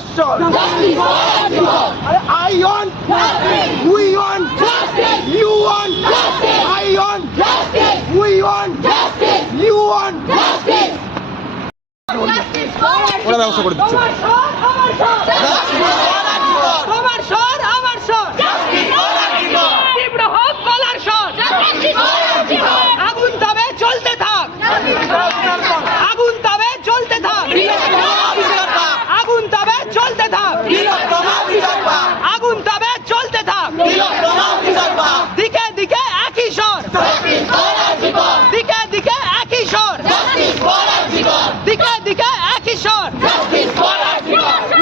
আমার শট আরে I won we won you won I won we won you won ওরা ব্যবস্থা করে দিচ্ছে তোমার স্বর আমার স্বর তীব্র হোক গলার স্বর আগুন তবে চলতে থাক আগুন তবে চলতে থাক আগুন তবে চলতে থাক আগুন তবে চলতে থাক দিকে দিকে একই স্বর দিকে দিকে একই স্বর দিকে দিকে একই স্বর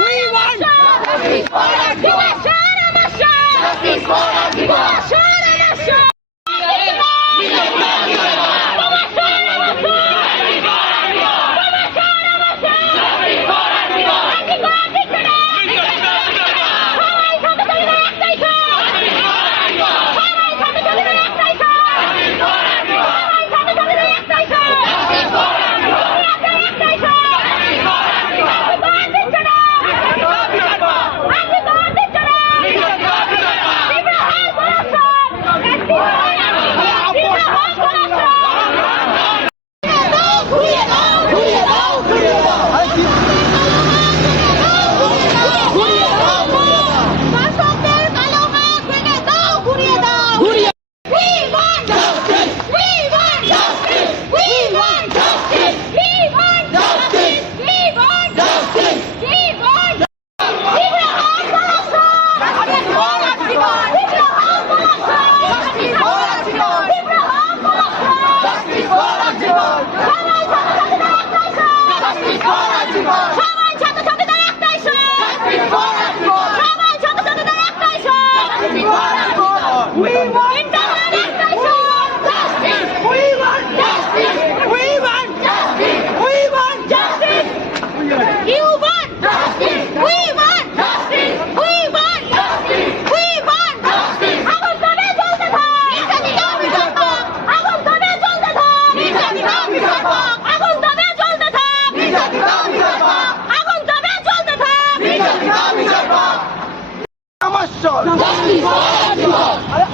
We want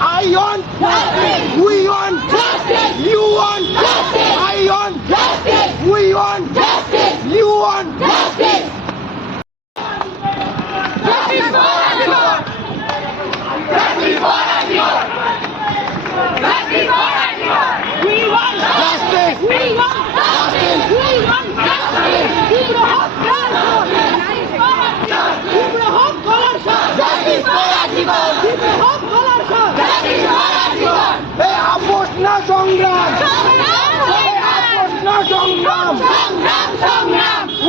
I want, we want, you want, I want, we want, you want. সংগ্রাম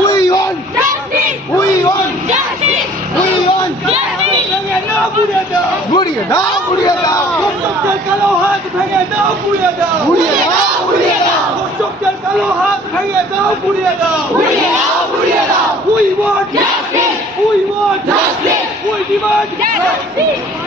we want ঘুরিয়ে দাও কালো হাত ভেঙে দাও ঘুরিয়ে দাও কালো হাত ভেঙে দাও ঘুরিয়ে দাও we want justice we demand justice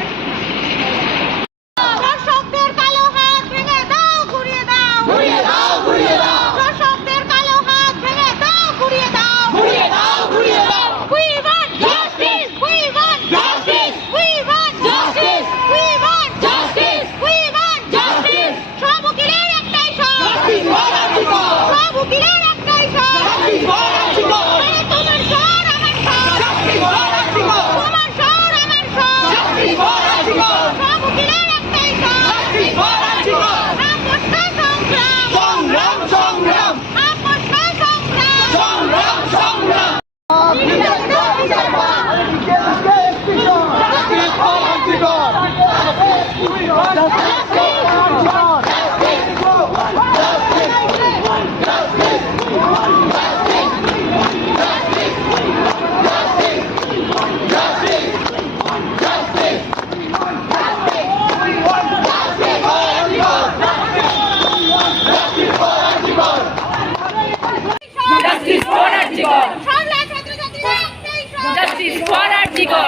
Justice for Artikor.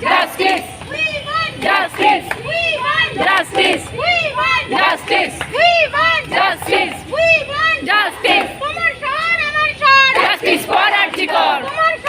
Justice. Justice. Justice. Justice. Justice. Justice. Justice for Artikor.